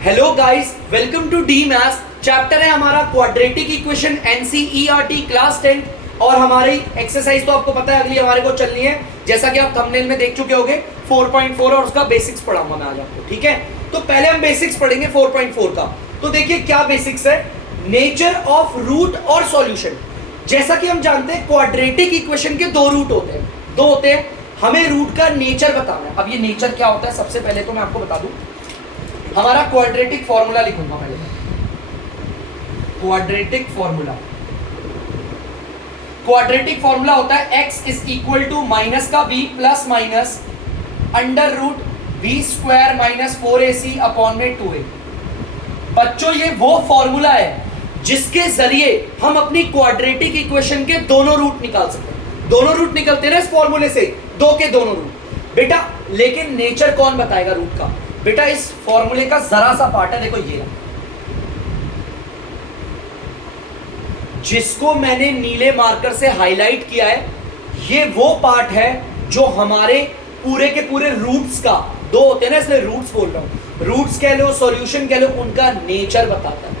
Hello guys, welcome to the maths. Chapter है हमारा quadratic equation, NCERT class 10। और हमारी एक्सरसाइज तो आपको पता है अगली हमारे को चलनी है, जैसा कि आप थंबनेल में देख चुके होंगे 4.4 और उसका बेसिक्स पढ़ाऊंगा मैं आज आपको। ठीक है, तो पहले हम बेसिक्स पढ़ेंगे 4.4 का। तो देखिए क्या बेसिक्स है, नेचर ऑफ रूट और सॉल्यूशन। जैसा कि हम जानते हैं क्वाड्रेटिक इक्वेशन के दो रूट होते हैं, हमें रूट का नेचर बताना है। अब ये नेचर क्या होता है, सबसे पहले तो मैं आपको बता दूं, हमारा क्वाड्रेटिक फॉर्मूला लिखूंगा पहले। क्वाड्रेटिक फॉर्मूला होता है x is equal to minus का b plus minus under root b square minus 4ac upon में 2a। बच्चों ये वो फॉर्मूला है जिसके जरिए हम अपनी क्वाड्रेटिक इक्वेशन के दोनों रूट निकाल सकते हैं। दोनों रूट निकलते हैं ना इस फॉर्मूले से, दो के दोनों रूट बेटा। लेकिन नेचर कौन बताएगा रूट का? बेटा इस फॉर्मूले का जरा सा पार्ट है, देखो ये जिसको मैंने नीले मार्कर से हाईलाइट किया है, ये वो पार्ट है जो हमारे पूरे के पूरे रूट्स का, दो होते हैं ना इसलिए रूट्स बोल रहा हूं, रूट्स कह लो सॉल्यूशन कह लो, उनका नेचर बताता है।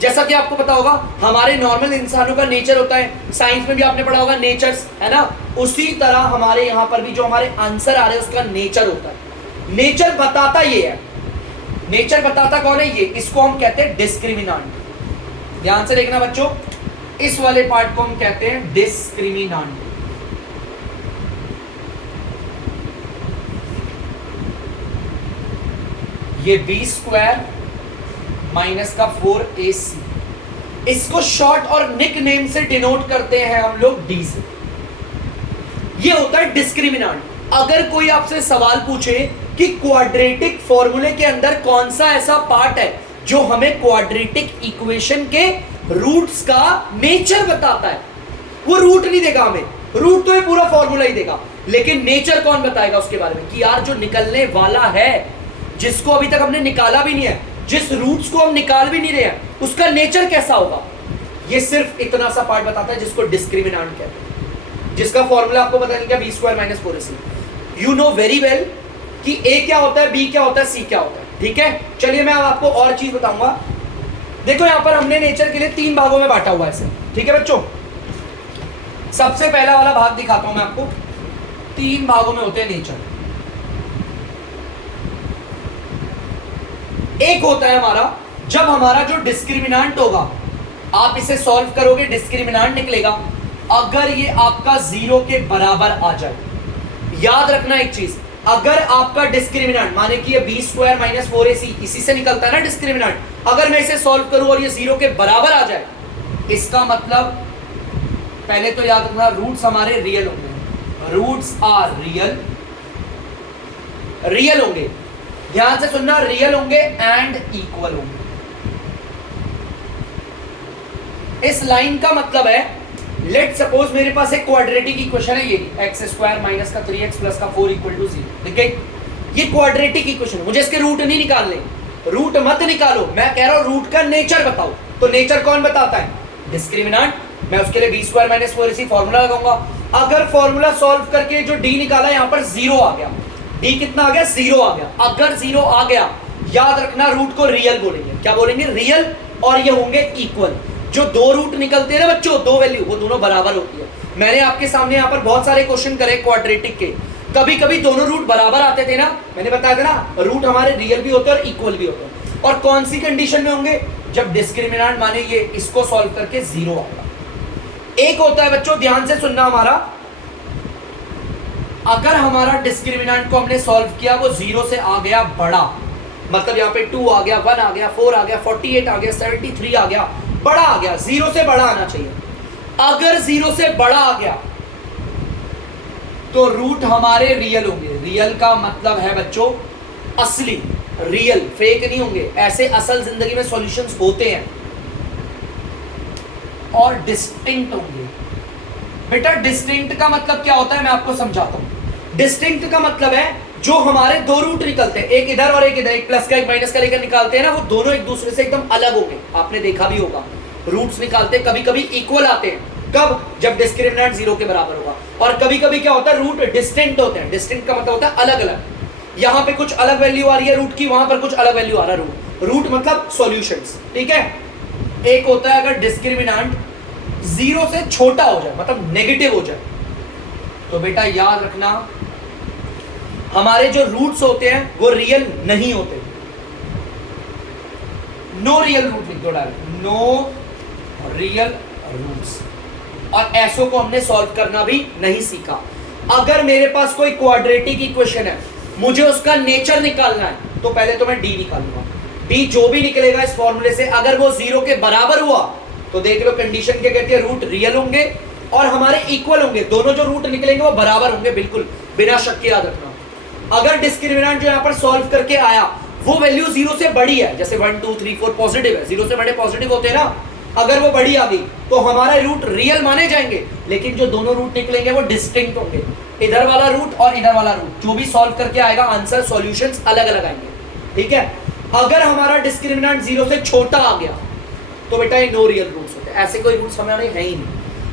जैसा कि आपको पता होगा हमारे नॉर्मल इंसानों का नेचर होता है, साइंस में भी आपने पढ़ा होगा नेचर्स, है ना। उसी तरह हमारे यहां पर भी जो हमारे आंसर आ रहे हैं उसका नेचर होता है। नेचर बताता ये है, नेचर बताता कौन है? ये, इसको हम कहते हैं डिस्क्रिमिनांट। ध्यान से देखना बच्चों, इस वाले पार्ट को हम कहते हैं डिस्क्रिमिनांट। ये बी स्क्वायर माइनस का 4ac, इसको शॉर्ट और निक नेम से डिनोट करते हैं हम लोग डी से। ये होता है डिस्क्रिमिनांट। अगर कोई आपसे सवाल पूछे कि क्वाड्रेटिक फॉर्मूले के अंदर कौन सा ऐसा पार्ट है जो हमें क्वाड्रेटिक इक्वेशन के रूट्स का नेचर बताता है, वो रूट नहीं देगा हमें, रूट तो ये पूरा फॉर्मूला ही देगा, लेकिन नेचर कौन बताएगा उसके बारे में कि यार जो निकलने वाला है, जिसको अभी तक हमने निकाला भी नहीं है, जिस रूट्स को हम निकाल भी नहीं रहे हैं, उसका नेचर कैसा होगा। ये सिर्फ इतना सा पार्ट बताता है जिसको डिस्क्रिमिनांट कहते हैं, जिसका फॉर्मूला आपको पता नहीं क्या, b square minus 4ac। You know very well कि a क्या होता है, b क्या होता है, c क्या होता है। ठीक है, चलिए मैं अब आपको और चीज बताऊंगा। देखो यहां पर हमने नेचर के लिए तीन भागों में बांटा हुआ है इसे। ठीक है बच्चों, सबसे पहला वाला भाग दिखाता हूं मैं आपको। तीन भागों में होते हैं नेचर। एक होता है हमारा, जब हमारा जो डिस्क्रिमिनांट होगा, आप इसे सॉल्व करोगे डिस्क्रिमिनांट निकलेगा अगर ये आपका 0 के बराबर आ जाए। याद रखना एक चीज, अगर आपका डिस्क्रिमिनांट, माने कि ये बी स्क्वायर माइनस 4ac, इसी से निकलता है ना डिस्क्रिमिनांट, अगर मैं इसे सॉल्व करूं और ये 0 के बराबर आ जाए, इसका मतलब पहले तो याद रखना रूट्स हमारे रियल होंगे। रूट्स आर रियल, रियल होंगे, ध्यान से सुनना, रियल होंगे एंड इक्वल होंगे। इस लाइन का मतलब है, लेट सपोज मेरे पास एक क्वाड्रेटिक इक्वेशन है, ये एक्स स्क्वायर माइनस का 3x प्लस का 4 इक्वल टू 0। ठीक है, ये क्वाड्रेटिक इक्वेशन है, मुझे इसके रूट नहीं निकालने, रूट मत निकालो, मैं कह रहा हूं रूट का नेचर बताओ। तो नेचर कौन बताता है? डिस्क्रिमिनांट। मैं उसके लिए B square minus 4ac formula लगाऊंगा। अगर फॉर्मूला सॉल्व करके जो डी निकाला यहां पर 0 आ गया, डी कितना आ गया? 0 आ गया। अगर 0 आ गया, याद रखना रूट को रियल बोलेंगे। क्या बोलेंगे? रियल। और ये होंगे इक्वल। जो दो रूट निकलते हैं ना बच्चों, दो वैल्यू, वो दोनों बराबर होती है। मैंने आपके सामने यहाँ पर बहुत सारे क्वेश्चन करे क्वाड्रेटिक के, कभी कभी दोनों रूट बराबर आते थे ना, मैंने बताया था ना, रूट हमारे रियल भी होते हैं और इक्वल भी होते हैं। और कौन सी कंडीशन में होंगे? जब डिस्क्रिमिनांट माने ये इसको सॉल्व करके 0 आएगा। एक होता है बच्चों, ध्यान से सुनना, हमारा अगर हमारा डिस्क्रिमिनांट को हमने सॉल्व किया, वो 0 से आ गया बड़ा, मतलब यहाँ पे 2 आ गया, 1 आ गया, 4 आ गया, 48 आ गया, 73 आ गया, बड़ा आ गया, 0 से बड़ा आना चाहिए। अगर 0 से बड़ा आ गया तो रूट हमारे रियल होंगे। रियल का मतलब है बच्चों असली, रियल, फेक नहीं होंगे। ऐसे असल जिंदगी में सॉल्यूशंस होते हैं। और डिस्टिंक्ट होंगे। बेटा डिस्टिंक्ट का मतलब क्या होता है, मैं आपको समझाता हूं। डिस्टिंक्ट का मतलब है जो हमारे दो रूट निकलते हैं, एक इधर और एक इधर, एक प्लस का एक माइनस का लेकर निकालते हैं ना, वो दोनों एक दूसरे से एकदम अलग होंगे। आपने देखा भी होगा रूट्स निकालते कभी कभी इक्वल आते हैं, कब? जब डिस्क्रिमिनेंट 0 के बराबर होगा। और कभी कभी क्या होता है, रूट डिस्टिंक्ट होते हैं। डिस्टिंक्ट का मतलब होता है अलग अलग। यहां पे कुछ अलग वैल्यू आ रही है रूट की, वहां पर कुछ अलग वैल्यू आ रहा है रूट मतलब सॉल्यूशंस, ठीक है। एक होता है अगर डिस्क्रिमिनेंट 0 से छोटा हो जाए, मतलब नेगेटिव हो जाए, तो बेटा याद रखना हमारे जो रूट्स होते हैं वो रियल नहीं होते। नो रियल रूट लिख दो डायरेक्ट, नो रियल रूट्स। और ऐसो को हमने सॉल्व करना भी नहीं सीखा। अगर मेरे पास कोई क्वाड्रेटिक इक्वेशन है, मुझे उसका नेचर निकालना है, तो पहले तो मैं डी निकालूंगा। डी जो भी निकलेगा इस फॉर्मूले से, अगर वो 0 के बराबर हुआ तो देख लो कंडीशन क्या कहती है, रूट रियल होंगे और हमारे इक्वल होंगे। दोनों जो रूट निकलेंगे वो बराबर होंगे, बिल्कुल बिना शक के याद रखना। अगर डिस्क्रिमिनेंट जो यहां पर सॉल्व करके आया वो वैल्यू 0 से बड़ी है, जैसे 1 2 3 4 पॉजिटिव है, 0 से बड़े पॉजिटिव होते हैं ना, अगर वो बड़ी आ गई तो हमारा रूट रियल माने जाएंगे, लेकिन जो दोनों रूट निकलेंगे वो डिस्टिंक्ट होंगे। इधर वाला रूट और इधर वाला रूट जो भी सॉल्व करके आएगा आंसर सॉल्यूशंस अलग अलग आएंगे, ठीक है। अगर हमारा डिस्क्रिमिनेंट 0 से छोटा आ गया तो बेटा ये नो रियल रूट्स होते हैं। ऐसे कोई रूट्स हमारे है ही नहीं,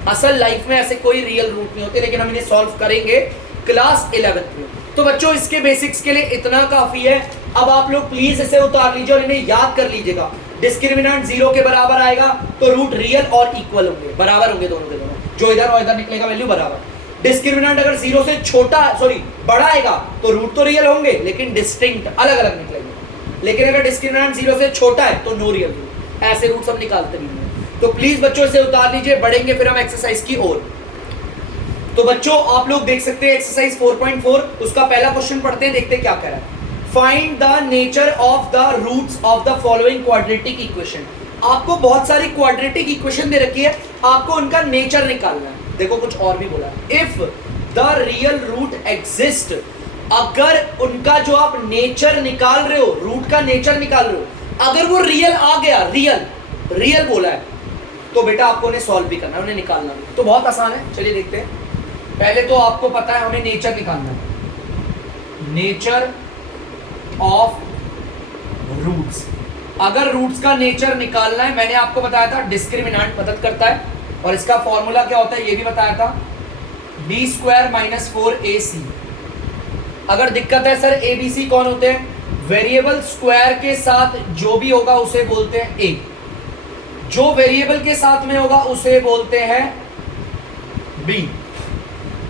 असल लाइफ में ऐसे कोई रियल रूट नहीं होते, लेकिन हम इन्हें सॉल्व करेंगे क्लास 11th में। तो बच्चों इसके बेसिक्स के लिए इतना काफी है। अब आप लोग प्लीज इसे उतार लीजिए और इन्हें याद कर लीजिएगा। डिस्क्रिमिनेंट 0 के बराबर आएगा तो रूट रियल और इक्वल होंगे, बराबर होंगे दोनों के दोनों, जो इधर और इधर निकलेगा वैल्यू बराबर। डिस्क्रिमिनेंट अगर 0 से छोटा बड़ा आएगा तो रूट तो रियल होंगे लेकिन डिस्टिंक्ट अलग अलग निकलेंगे। लेकिन अगर डिस्क्रिमिनेंट 0 से छोटा है तो नो रियल रूट। ऐसे रूट हम निकालते नहीं हैं। तो प्लीज बच्चों इसे उतार लीजिए, बढ़ेंगे फिर हम एक्सरसाइज की ओर। तो बच्चों आप लोग देख सकते हैं एक्सरसाइज 4.4, उसका पहला क्वेश्चन पढ़ते हैं, देखते हैं क्या कह रहा है। Find the nature of the roots of the following quadratic equation. आपको बहुत सारी क्वाड्रेटिक इक्वेशन दे रखी है, आपको उनका नेचर निकालना है। देखो कुछ और भी बोला है, if the real root exist, अगर उनका जो आप नेचर निकाल रहे हो, रूट का नेचर निकाल रहे हो, अगर वो रियल आ गया, रियल बोला है, तो बेटा आपको उन्हें सॉल्व भी करना है, उन्हें निकालना भी। तो बहुत आसान है, चलिए देखते हैं। पहले तो आपको पता है हमें नेचर निकालना है, नेचर ऑफ रूट्स। अगर रूट्स का नेचर निकालना है, मैंने आपको बताया था डिस्क्रिमिनेंट मदद करता है, और इसका फॉर्मूला क्या होता है ये भी बताया था, b² - 4ac। अगर दिक्कत है सर abc कौन होते हैं, वेरिएबल स्क्वायर के साथ जो भी होगा उसे बोलते हैं a, जो वेरिएबल के साथ में होगा उसे बोलते हैं b,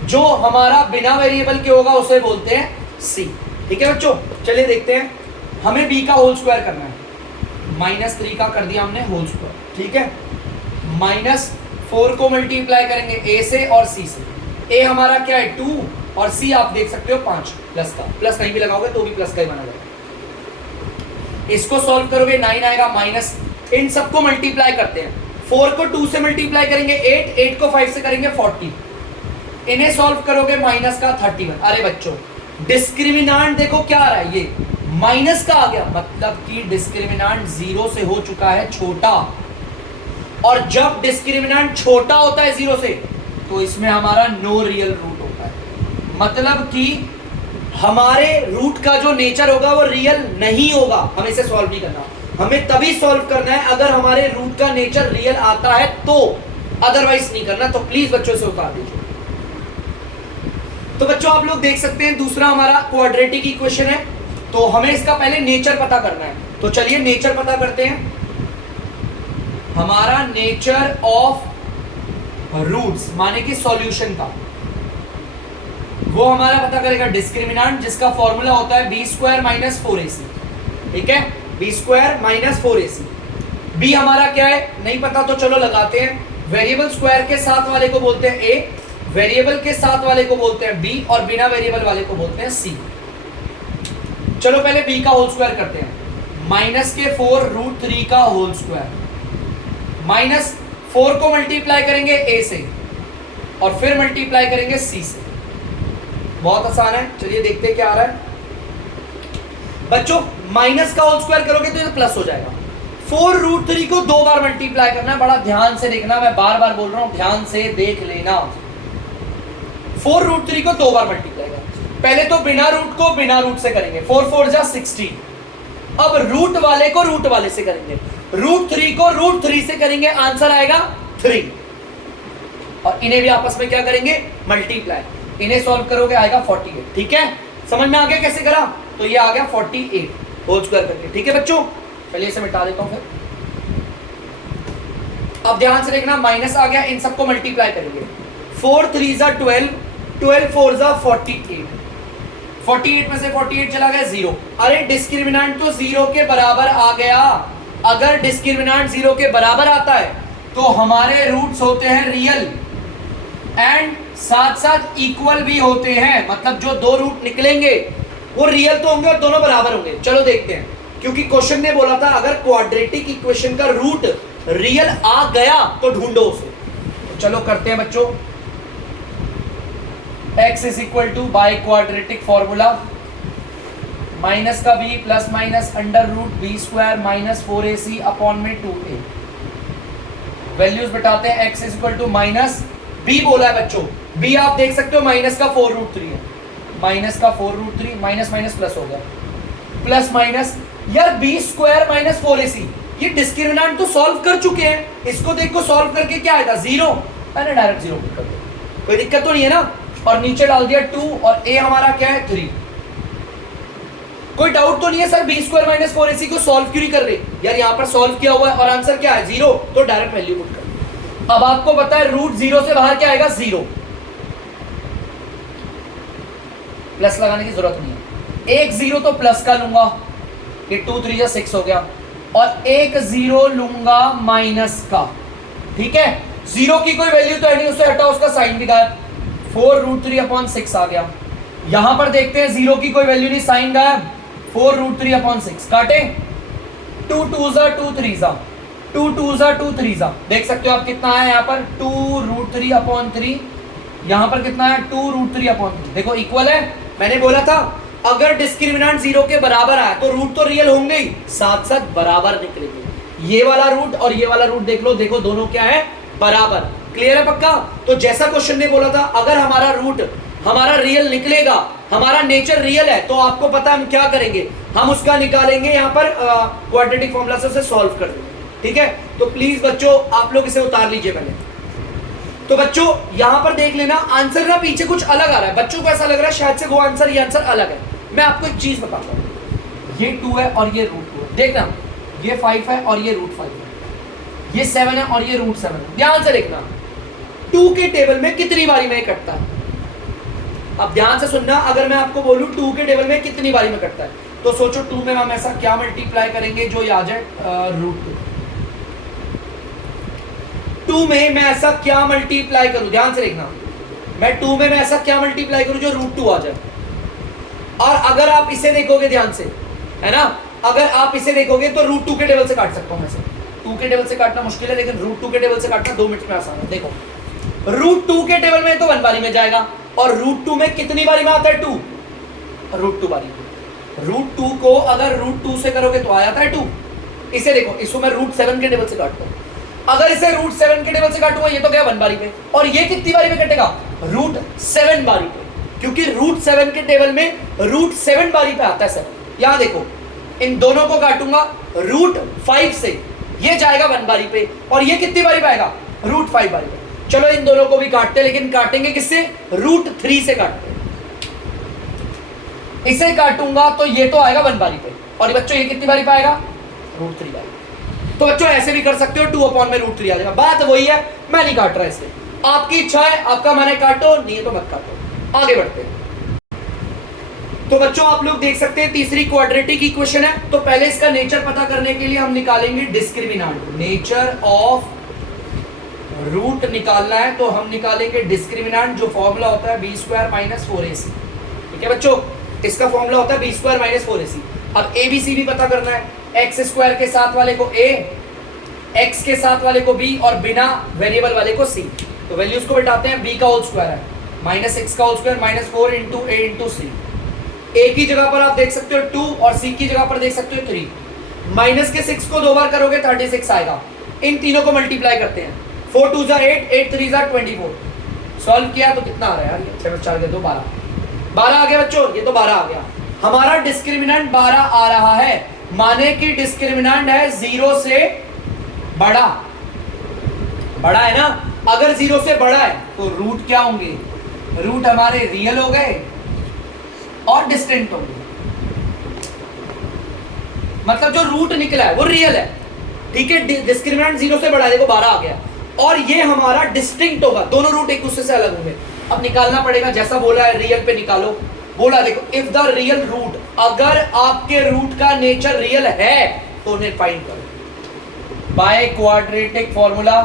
जो हमारा बिना वेरिएबल के होगा उसे बोलते हैं c। ठीक है बच्चों, चलिए देखते हैं। हमें b का होल स्क्वायर करना है, -3 का कर दिया हमने होल स्क्वायर, ठीक है। -4 को मल्टीप्लाई करेंगे a से और c से। a हमारा क्या है 2 और c आप देख सकते हो 5 प्लस का, प्लस कहीं भी लगाओगे तो भी प्लस का ही बना जाएगा। इसको सॉल्व करोगे 9 आएगा, माइनस इन सबको मल्टीप्लाई करते हैं। 4 को 2 से मल्टीप्लाई करेंगे 8 को 5 से करेंगे 40, इन्हें सॉल्व करोगे माइनस का 31। अरे बच्चों डिस्क्रिमिनेंट देखो क्या आ रहा है, ये माइनस का आ गया, मतलब कि डिस्क्रिमिनेंट 0 से हो चुका है छोटा। और जब डिस्क्रिमिनेंट छोटा होता है 0 से तो इसमें हमारा नो रियल रूट होता है, मतलब कि हमारे रूट का जो नेचर होगा वो रियल नहीं होगा। हमें इसे सॉल्व नहीं करना, हमें तभी सॉल्व करना है अगर हमारे रूट का नेचर रियल आता है तो, अदरवाइज नहीं करना। तो प्लीज बच्चों से उतार दीजिए। तो बच्चों आप लोग देख सकते हैं दूसरा हमारा क्वाड्रेटिक इक्वेशन है, तो हमें इसका पहले नेचर पता करना है। तो चलिए नेचर पता करते हैं। हमारा नेचर ऑफ रूट्स माने कि सॉल्यूशन का, वो हमारा पता करेगा डिस्क्रिमिनेंट, जिसका फॉर्मूला होता है b² - 4ac। ठीक है, b² - 4ac। b हमारा क्या है नहीं पता तो चलो लगाते हैं। वेरिएबल स्क्वायर के साथ वाले को बोलते हैं a, वेरिएबल के साथ वाले को बोलते हैं b, और बिना वेरिएबल वाले को बोलते हैं c। चलो पहले b का होल स्क्वायर करते हैं, -4√3 का होल स्क्वायर, -4 को मल्टीप्लाई करेंगे a से और फिर मल्टीप्लाई करेंगे c से। बहुत आसान है, चलिए देखते हैं क्या आ रहा है। बच्चों माइनस का होल स्क्वायर करोगे तो ये प्लस हो जाएगा। 4√3 को 2 बार मल्टीप्लाई करना है, बड़ा ध्यान से देखना, मैं बार बार बोल रहा हूं, ध्यान से देख लेना। 4√3 को 2 बार मल्टीप्लाई करना, पहले तो बिना रूट को बिना रूट से करेंगे, 4 4 जा 16। अब रूट वाले को रूट वाले से करेंगे, √3 को √3 से करेंगे, आंसर आएगा 3। और इन्हें भी आपस में क्या करेंगे मल्टीप्लाई, इन्हें सॉल्व करोगे आएगा 48। ठीक है, समझ में आ गया कैसे करा। तो ये आ गया 48 होल स्क्वायर करके। ठीक है बच्चों, चलिए इसे मिटा देता हूं फिर। अब ध्यान से देखना, माइनस आ गया, इन सबको मल्टीप्लाई करेंगे। 4 3 जा 12, 12 4 जा 48, 48 में से 48 चला गया 0। अरे डिस्क्रिमिनेंट तो 0 के बराबर आ गया। अगर डिस्क्रिमिनेंट 0 के बराबर आता है तो हमारे रूट्स होते हैं रियल एंड साथ साथ इक्वल भी होते हैं, मतलब जो दो रूट निकलेंगे वो रियल तो होंगे और दोनों बराबर होंगे। चलो देखते हैं, क्योंकि क्वेश्चन ने बोला था अगर क्वाड्रेटिक इक्वेशन का रूट रियल आ गया तो ढूंढो उसे। तो चलो करते हैं बच्चों। x is equal to by quadratic formula minus का b plus minus under root b square minus 4ac upon में 2a। वैल्यूज बताते हैं। x is equal to minus b बोला है बच्चों, b आप देख सकते हो माइनस का 4√3 है, माइनस का 4√3, माइनस माइनस प्लस हो गया, प्लस माइनस यार b स्क्वायर माइनस 4ac। ये डिस्क्रिमिनेंट तो सॉल्व कर चुके हैं, इसको देखो सॉल्व करके क्या आएगा 0, मैंने डायरेक्ट 0 कर दिया, कोई दिक्कत तो नहीं है ना। और नीचे डाल दिया 2 और a हमारा क्या है 3। कोई डाउट तो नहीं है sir b square minus 4ac को सॉल्व क्यों नहीं कर रहे यार, यहाँ पर सॉल्व किया हुआ है और आंसर क्या है 0, तो डायरेक्ट वैल्यू पुट कर। अब आपको पता है रूट 0 से बाहर क्या आएगा 0, प्लस लगाने की जरूरत नहीं है। एक 0 तो प्लस का लूंगा, ये 2 3 6 हो गया, और एक 0 लूंगा माइनस का। ठीक है, 0 की कोई वैल्यू तो है नहीं, उससे हटाओ, उसका साइन भी गायब, 4√3/6 आ गया। यहां पर देखते हैं 0 की कोई वैल्यू नहीं, साइन गायब, 4√3/6 काटे, 2 2 जा 2 3 जा 2 2 जा 2 3 जा, देख सकते हो आप कितना है यहाँ पर 2√3/3, यहां पर कितना है 2√3/3। देखो इक्वल है। मैंने बोला था अगर डिस्क्रिमिनेंट 0 के बराबर आया तो रूट तो रियल होंगे ही, साथ साथ बराबर निकलेंगे। ये वाला रूट और ये वाला रूट देख लो, देखो दोनों क्या है बराबर। क्लियर है पक्का? तो जैसा क्वेश्चन ने बोला था अगर हमारा रूट हमारा रियल निकलेगा, हमारा नेचर रियल है, तो आपको पता है हम क्या करेंगे, हम उसका निकालेंगे यहाँ पर क्वाड्रेटिक फॉर्मूला से उसे सॉल्व कर देंगे। ठीक है, तो प्लीज बच्चों आप लोग इसे उतार लीजिए पहले। तो बच्चों यहां पर देख लेना आंसर ना पीछे कुछ अलग आ रहा है, बच्चों को ऐसा लग रहा है शायद से वो आंसर ये आंसर अलग है। मैं आपको एक चीज बताता हूं, ये 2 है और ये रूट 2 है, देखना ये 5 है और ये रूट 5 है, ये 7 है और ये रूट 7 है। ध्यान से देखना 2 के टेबल में कितनी बारी में कटता है। अब ध्यान से सुनना, अगर मैं आपको बोलूं 2 के टेबल में कितनी बारी में कटता है, तो सोचो 2 में हम ऐसा क्या मल्टीप्लाई करेंगे जो आ जाए रूट 2 में मैं ऐसा क्या मल्टीप्लाई करूं, ध्यान से देखना, मैं 2 में मैं ऐसा क्या मल्टीप्लाई करूं जो रूट 2 आ जाए। और अगर आप इसे देखोगे ध्यान से, है ना, अगर आप इसे देखोगे तो रूट 2 के टेबल से काट सकता हूं। वैसे 2 के टेबल से काटना मुश्किल है, लेकिन रूट 2 के टेबल से काटना 2 मिनट में आसान है। देखो रूट 2 के टेबल में तो 1 बारी में जाएगा, और रूट 2 में कितनी बारी में आता है 2, रूट 2 बारी में। रूट 2 को अगर रूट 2 से करोगे तो आ जाता है 2। इसे देखो, इसको मैं रूट 7 के टेबल से काटता हूं, अगर इसे रूट 7 के टेबल से काटूंगा ये तो गया 1 बारी पे, और ये कितनी बारी में कटेगा रूट 7 बारी पे, क्योंकि रूट 7 के टेबल में रूट 7 बारी पे आता है 7। यहां देखो इन दोनों को काटूंगा रूट 5 से, ये जाएगा 1 बारी पे, और ये कितनी बारी पे आएगा रूट 5 बारी पे। चलो इन दोनों को भी काटते हैं, लेकिन काटेंगे किससे, रूट 3 से काटते हैं। इसे काटूंगा तो ये तो आएगा 1 बारी पे, और बच्चों ये कितनी बारी पे आएगा रूट 3 बारी। तो बच्चों ऐसे भी कर सकते हो, 2/√3 आ जाएगा। बात वही है, मैं नहीं काट रहा इसे, आपकी इच्छा है, आपका मन है काटो, नहीं है तो मत काटो। आगे बढ़ते हैं। तो बच्चों आप लोग देख सकते हैं तीसरी क्वाड्रेटिक इक्वेशन है, तो पहले इसका नेचर पता करने के लिए हम निकालेंगे डिस्क्रिमिनेंट। नेचर ऑफ रूट निकालना है तो हम निकालेंगे डिस्क्रिमिनेंट, जो फॉर्मूला होता है b² - 4ac। ठीक है बच्चों, इसका फॉर्मूला होता है b² - 4ac। अब abc भी पता करना है, x² के साथ वाले को a, x के साथ वाले को b, और बिना वेरिएबल वाले को c। तो वैल्यूज को बिठाते हैं, b का होल स्क्वायर है -6 का whole square -4 × a × c। a की जगह पर आप देख सकते हो 2 और c की जगह पर देख सकते हो 3। माइनस के 6 को 2 बार करोगे 36 आएगा। इन तीनों को मल्टीप्लाई करते हैं, 4 2 जा 8, 8 3 जा 24। सॉल्व किया तो कितना आ रहा है यार, ये 6 4 के 2 12, 12 आ गया बच्चों, ये तो 12 आ गया। हमारा डिस्क्रिमिनेंट 12 आ रहा है, माने कि डिस्क्रिमिनेंट है 0 से बड़ा, बड़ा है ना। अगर 0 से बड़ा है तो रूट क्या होंगे, रूट हमारे रियल हो गए और डिस्टेंट होंगे। मतलब जो रूट निकला है वो रियल है, ठीक है। डिस्क्रिमिनेंट 0 से बड़ा है, देखो 12 आ गया, और ये हमारा डिस्टिंक्ट होगा, दोनों रूट एक दूसरे से अलग होंगे। अब निकालना पड़ेगा, जैसा बोला है रियल पे निकालो। बोला देखो इफ द रियल रूट, अगर आपके रूट का नेचर रियल है तो उन्हें फाइंड करो by quadratic formula.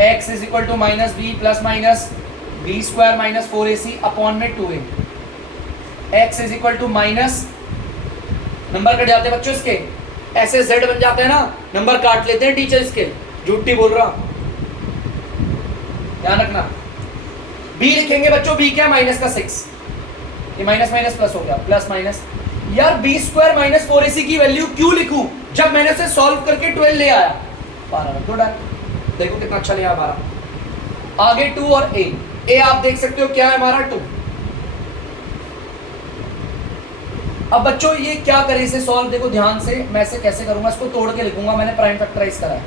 x is equal to minus b plus minus b square minus 4ac upon में 2a। x is equal to minus, number cut जाते हैं बच्चों इसके, ऐसे z बन जाते हैं ना, नंबर काट लेते हैं टीचर इसके, झूठी बोल रहा, ध्यान रखना। b लिखेंगे बच्चों, b क्या है माइनस का 6, ये माइनस माइनस प्लस हो गया, प्लस माइनस। यार बी स्क्वायर माइनस 4ac की वैल्यू क्यों लिखूं जब मैंने उसे सॉल्व करके 12 ले आया, 12 रख दो डायरेक्ट, देखो कितना अच्छा ले आया 12। आगे 2 और a आप देख सकते हो क्या है हमारा 2। अब बच्चों ये क्या करें इसे सॉल्व, देखो ध्यान से, मैं इसे कैसे करूंगा, इसको तोड़ के लिखूंगा, मैंने प्राइम फैक्टराइज करा है,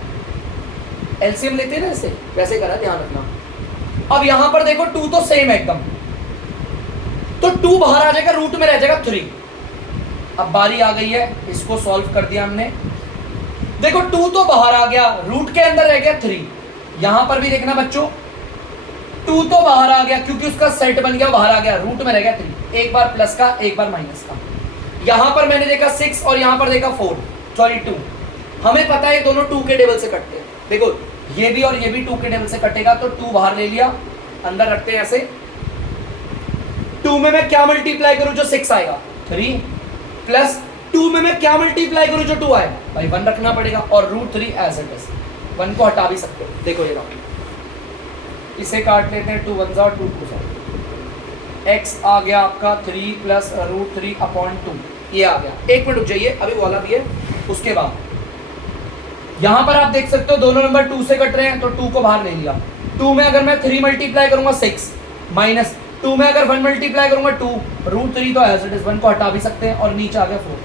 एलसीएम लेते हैं ना इसे, वैसे करा, ध्यान रखना। अब यहां पर देखो 2 तो सेम है एकदम, तो 2 बाहर आ जाएगा, रूट में रह जाएगा 3। अब बारी आ गई है, इसको सॉल्व कर दिया हमने, देखो 2 तो बाहर आ गया, रूट के अंदर रह गया 3। यहां पर भी देखना बच्चों 2 तो बाहर आ गया क्योंकि उसका सेट बन गया, बाहर आ गया, रूट में रह गया 3, एक बार प्लस का एक बार माइनस का। यहां पर मैंने देखा 6 और यहां पर देखा 4, सॉरी 2। हमें पता है दोनों 2 के टेबल से कटते हैं, देखो ये भी और ये भी 2 के टेबल से कटेगा, तो 2 बाहर ले लिया, अंदर रखते हैं ऐसे। 2 में मैं क्या मल्टीप्लाई करूं जो 6 आएगा, 3, प्लस 2 में मैं क्या मल्टीप्लाई करूं जो 2 आए, भाई 1 रखना पड़ेगा, और रूट 3 एज इट इज, 1 को हटा भी सकते हो, देखो ये इसे काट लेते हैं, 2 1 और 2 2 x आ गया आपका 3 प्लस रूट 3 अपॉन 2, ये आ गया। एक मिनट रुक जाइए, अभी वाला भी है, उसके बाद यहां पर आप देख सकते हो दोनों नंबर 2 से कट रहे हैं, तो 2 को बाहर ले लिया। 2 में अगर मैं 3 मल्टीप्लाई करूंगा 6, माइनस 2 में अगर 1 मल्टीप्लाई करूंगा 2, रूट 3 तो एज इट इज, 1 को हटा भी सकते हैं, और नीचे आ गया 4,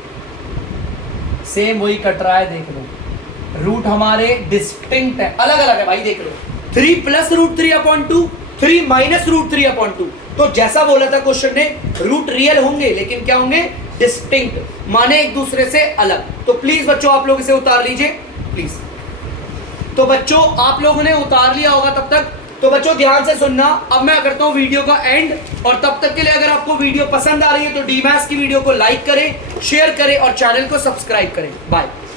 सेम वही कट रहा है, देख लो रूट हमारे डिस्टिंक्ट है, अलग अलग है भाई, देख लो 3 plus root 3 upon 2, 3 minus root 3 upon 2। तो जैसा बोला था क्वेश्चन ने, रूट रियल होंगे लेकिन क्या होंगे, डिस्टिंक्ट, माने एक दूसरे से अलग। तो प्लीज बच्चों आप लोग इसे उतार लीजिए प्लीज। तो बच्चों आप लोगों ने उतार लिया होगा तब तक, तो बच्चों ध्यान से सुनना, अब मैं करता हूं वीडियो का एंड, और तब तक के लिए अगर आपको वीडियो पसंद आ रही है तो डीमैथ्स की वीडियो को लाइक करें, शेयर करें और चैनल को सब्सक्राइब करें। बाय।